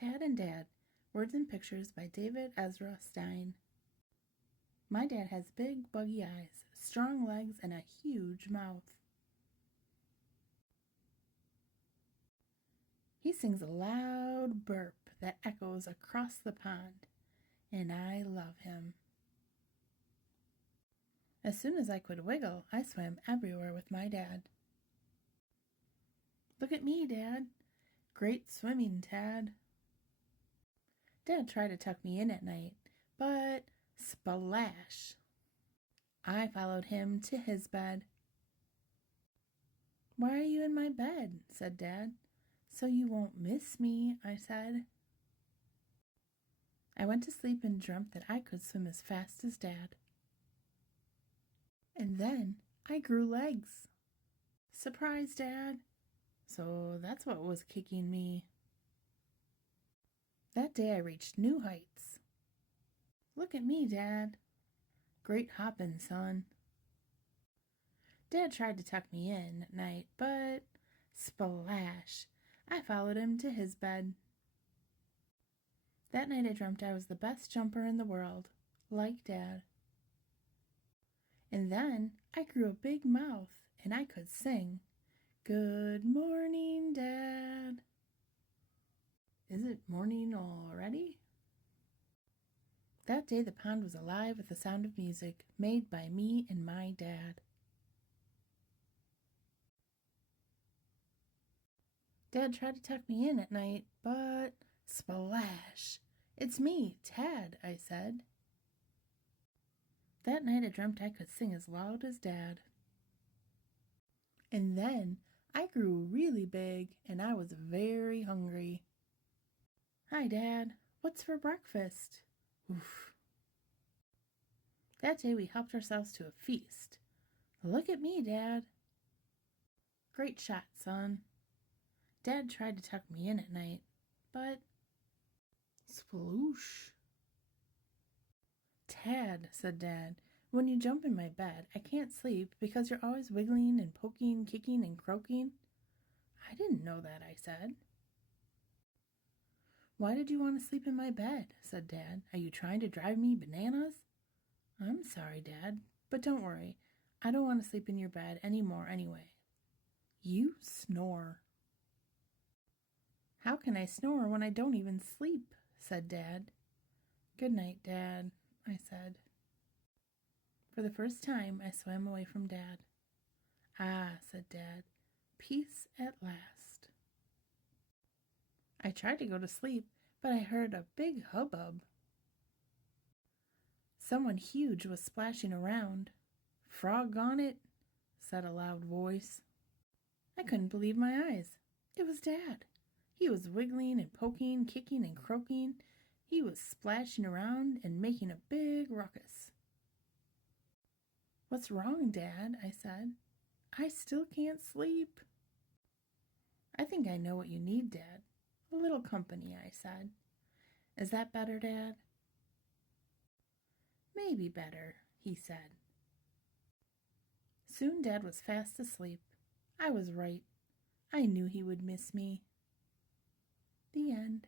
Tad and Dad, Words and Pictures by David Ezra Stein. My dad has big, buggy eyes, strong legs, and a huge mouth. He sings a loud burp that echoes across the pond, and I love him. As soon as I could wiggle, I swam everywhere with my dad. Look at me, Dad. Great swimming, Tad. Dad tried to tuck me in at night, but splash! I followed him to his bed. Why are you in my bed? Said Dad. So you won't miss me, I said. I went to sleep and dreamt that I could swim as fast as Dad. And then I grew legs. Surprise, Dad! So that's what was kicking me. That day I reached new heights. Look at me, Dad. Great hoppin', son. Dad tried to tuck me in at night, but splash! I followed him to his bed. That night I dreamt I was the best jumper in the world, like Dad. And then I grew a big mouth and I could sing, Good morning, Dad. Is it morning already? That day the pond was alive with the sound of music made by me and my dad. Dad tried to tuck me in at night, but splash! It's me, Tad, I said. That night I dreamt I could sing as loud as Dad. And then I grew really big and I was very hungry. Hi, Dad. What's for breakfast? Oof. That day we helped ourselves to a feast. Look at me, Dad. Great shot, son. Dad tried to tuck me in at night, but sploosh. Tad, said Dad, when you jump in my bed, I can't sleep because you're always wiggling and poking, kicking, and croaking. I didn't know that, I said. Why did you want to sleep in my bed? Said Dad. Are you trying to drive me bananas? I'm sorry, Dad, but don't worry. I don't want to sleep in your bed anymore anyway. You snore. How can I snore when I don't even sleep? Said Dad. Good night, Dad, I said. For the first time, I swam away from Dad. Ah, said Dad, peace at last. I tried to go to sleep, but I heard a big hubbub. Someone huge was splashing around. Frog on it, said a loud voice. I couldn't believe my eyes. It was Dad. He was wiggling and poking, kicking and croaking. He was splashing around and making a big ruckus. What's wrong, Dad? I said. I still can't sleep. I think I know what you need, Dad. A little company, I said. Is that better, Dad? Maybe better, he said. Soon Dad was fast asleep. I was right. I knew he would miss me. The end.